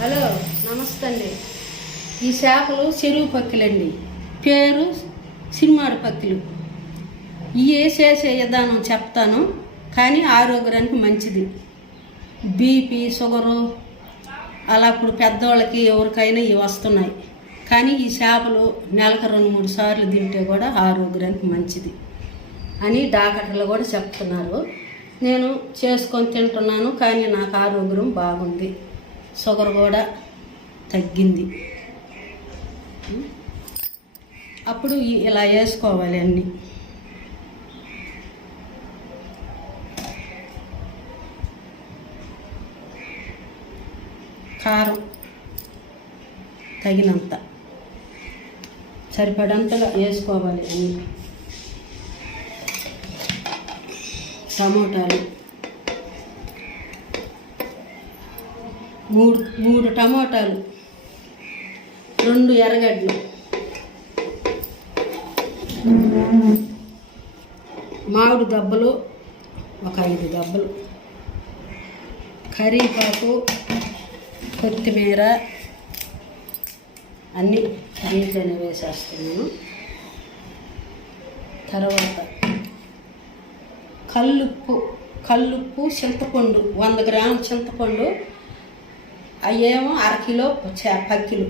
Hello నమస్తే అండి ఈ చేపలు చెరువు పక్కిలండి. పేరు సినిమాడు పక్కిలు. ఇవి చేసే విధానం చెప్తాను కానీ ఆరోగ్యానికి మంచిది. బీపీ షుగరు అలా ఇప్పుడు పెద్దవాళ్ళకి ఎవరికైనా ఇవి వస్తున్నాయి. కానీ ఈ చేపలు నెలకు రెండు మూడు సార్లు తింటే కూడా ఆరోగ్యానికి మంచిది అని డాక్టర్లు కూడా చెప్తున్నారు. నేను చేసుకొని తింటున్నాను కానీ నాకు ఆరోగ్యం బాగుంది. షుగర్ కూడా తగ్గింది. అప్పుడు ఇలా వేసుకోవాలి అన్నీ. కారం తగినంత సరిపడంతగా వేసుకోవాలి అన్నీ. టమోటాలు మూడు మూడు టమోటాలు రెండు ఎర్రగడ్డలు. మామిడి దెబ్బలు ఒక ఐదు దెబ్బలు. కరివేపాకు కొత్తిమీర అన్నీ దీంట్లోనే వేసేస్తున్నాను. తర్వాత కల్లుప్పు కల్లుప్పు చింతపండు వంద గ్రాముల చింతపండు అయ్యేమో అరకిలో చే పక్కిలు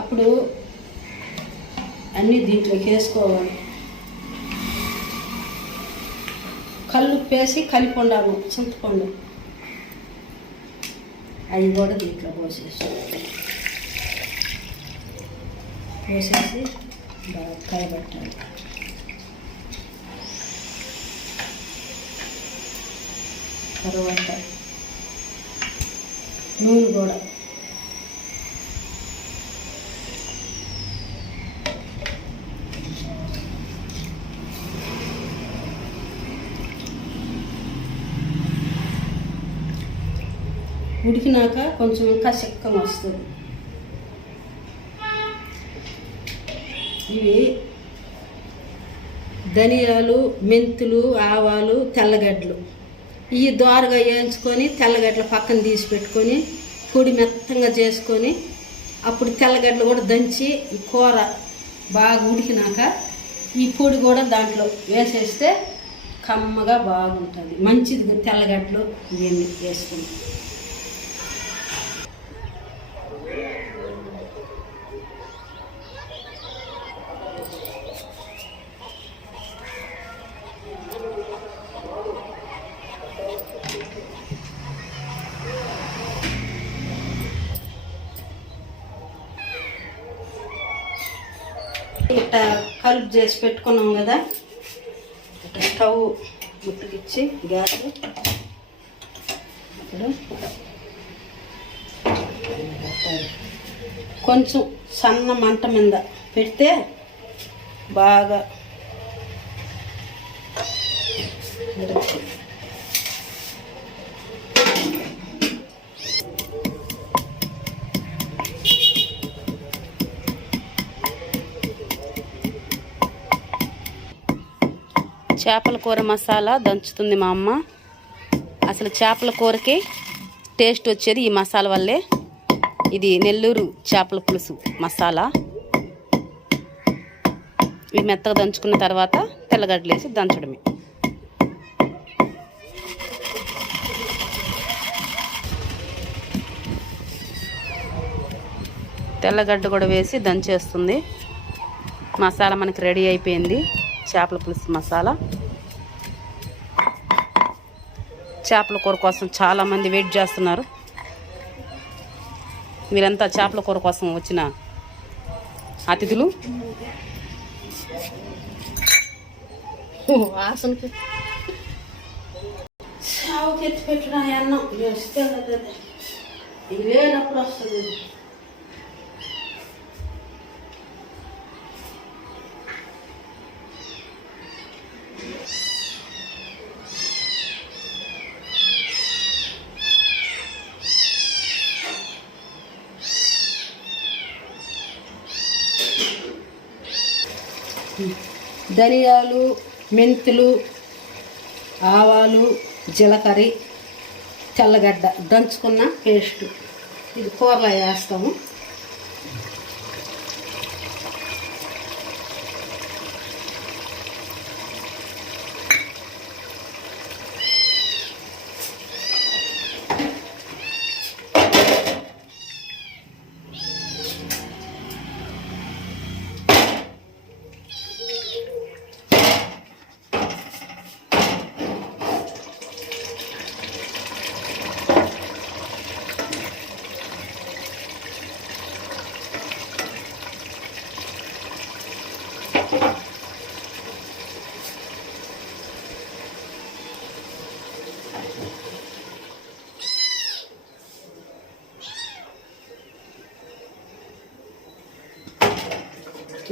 అప్పుడు అన్నీ దీంట్లోకి వేసుకోవాలి. కళ్ళు వేసి కలిపి ఉండాలి చింతపండు అవి కూడా దీంట్లో పోసేసి పోసేసి బాగా కలబెట్టాలి. తర్వాత నూనె కూడా. ఉడికినాక కొంచెం ఇంకా చిక్కగా వస్తుంది. ఇవి ధనియాలు మెంతులు ఆవాలు తెల్లగడ్డలు. ఇవి దోరగా వేయించుకొని తెల్లగడ్డలు పక్కన తీసి పెట్టుకొని పొడి మెత్తంగా చేసుకొని అప్పుడు తెల్లగడ్డలు కూడా దంచి ఈ కూర బాగా ఉడికినాక ఈ పొడి కూడా దాంట్లో వేసేస్తే కమ్మగా బాగుంటుంది. మంచిది తెల్లగడ్డలు ఇవన్నీ వేసుకుని ఇట్లా కలుపు చేసి పెట్టుకున్నాం కదా. ఇట్లా స్టవ్ ముట్టుకిచ్చి గ్యాస్ ఇప్పుడు కొంచెం సన్న మంట మీద పెడితే బాగా చేపల కూర మసాలా దంచుతుంది మా అమ్మ. అసలు చేపల కూరకి టేస్ట్ వచ్చేది ఈ మసాలా వల్లే. ఇది నెల్లూరు చేపల పులుసు మసాలా. ఇవి మెత్తగా దంచుకున్న తర్వాత తెల్లగడ్డలు వేసి దంచడమే. తెల్లగడ్డ కూడా వేసి దంచేస్తుంది. మసాలా మనకి రెడీ అయిపోయింది. చేపల పులుసు మసాలా. చేపల కూర కోసం చాలామంది వెయిట్ చేస్తున్నారు. మీరంతా చేపల కూర కోసం వచ్చిన అతిథులు. పెట్టిన అన్నం. వేస్తే లేనప్పుడు వస్తుంది. ధనియాలు మెంతులు ఆవాలు జీలకర్ర తెల్లగడ్డ దంచుకున్న పేస్ట్. ఇది కూరలో వేస్తాము.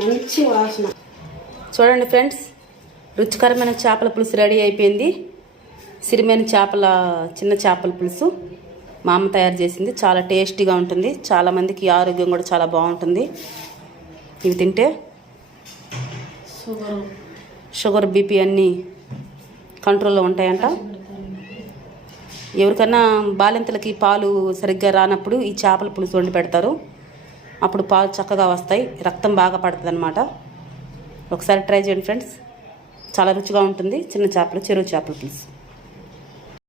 మంచి వాసన. చూడండి ఫ్రెండ్స్ రుచికరమైన చేపల పులుసు రెడీ అయిపోయింది. సిరిమైన చేపల చిన్న చేపల పులుసు మా అమ్మ తయారు చేసింది. చాలా టేస్టీగా ఉంటుంది. చాలా మందికి ఆరోగ్యం కూడా చాలా బాగుంటుంది. ఇవి తింటే షుగర్. షుగర్ బీపీ అన్నీ కంట్రోల్లో ఉంటాయంట. ఎవరికన్నా బాలింతలకి పాలు సరిగ్గా రానప్పుడు ఈ చేపల పులుసు వండి పెడతారు. అప్పుడు పాలు చక్కగా వస్తాయి. రక్తం బాగా పడుతుంది ఒకసారి ట్రై చేయండి ఫ్రెండ్స్. చాలా రుచిగా ఉంటుంది. చిన్న చేపలు చెరువు చేపలు పులుసు